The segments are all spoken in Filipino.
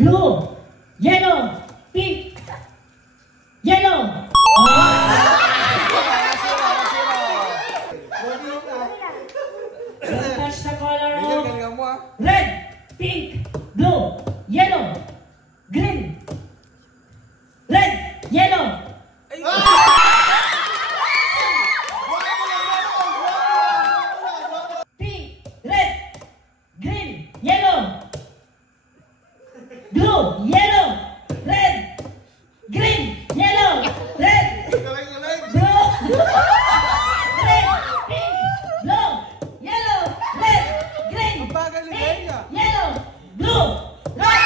blue, yellow, pink, yellow. Don't touch the color of red, pink, blue, yellow, green, red, yellow. Pink, red, green, yellow, blue, yellow, red, green, yellow, red, blue, red, pink, blue, yellow, red, green, pink, yellow, blue, red.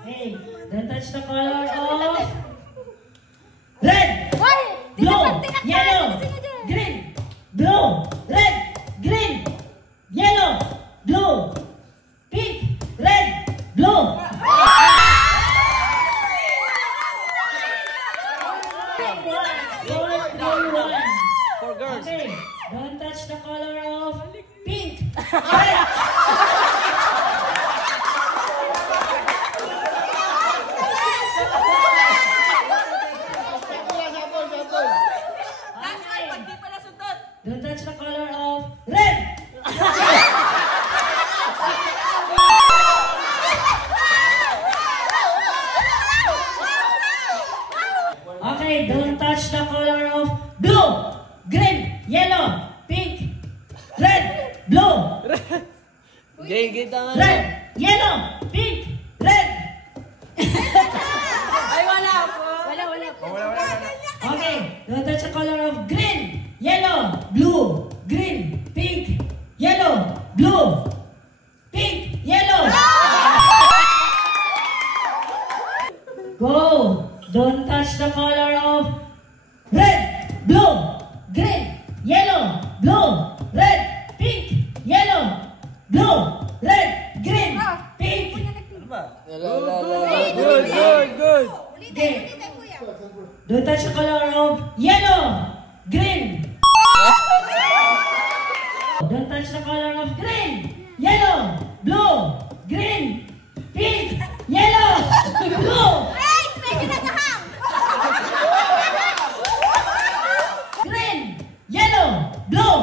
Hey, don't touch the color of red, blue, yellow, green, blue, red, green, yellow, blue, pink, red, blue. For girls. Okay, don't touch the color of pink, red. Don't touch the color of red. Okay, don't touch the color of blue, green, yellow, pink, red, blue, red, yellow, pink, red. Ay, wala po. Wala po. Okay, don't touch the color of green, yellow, blue, green, pink, yellow, blue, pink, yellow. Go! Don't touch the color of red, blue, green, yellow, blue, red, pink, yellow, blue, red, green, pink. Good. Okay. Don't touch the color of yellow, green. Don't touch the color of green, yellow, blue, green, pink, yellow, blue. Green, yellow, blue,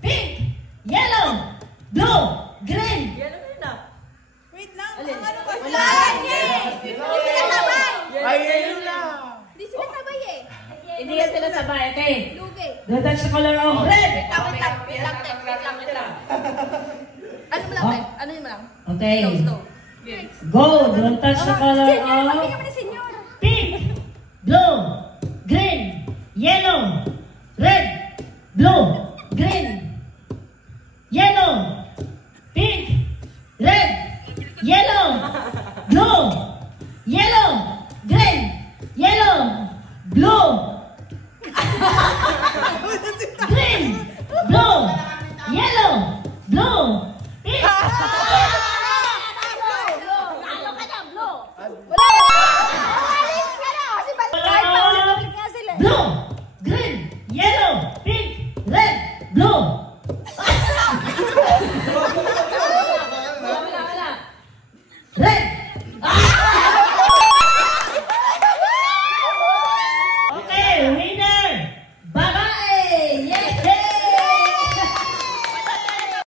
pink, yellow, blue, green. Wait lang. Wala. Hindi sila sabay eh. Hindi yan sila sabay, okay? Lugi. Don't touch the color of red. Wait lang. Ano yun mo lang? Okay. Slow. Go! Don't touch the color Senior, of mabigyan mo ni Senior. pink, blue, green, yellow, red, blue, green, yellow, pink, red, yellow, blue, yellow, green, yellow, blue, green, blue, yellow, blue, pink. Wala. Alis ka na. Kasi kahit pa ulit nga sila. Blue.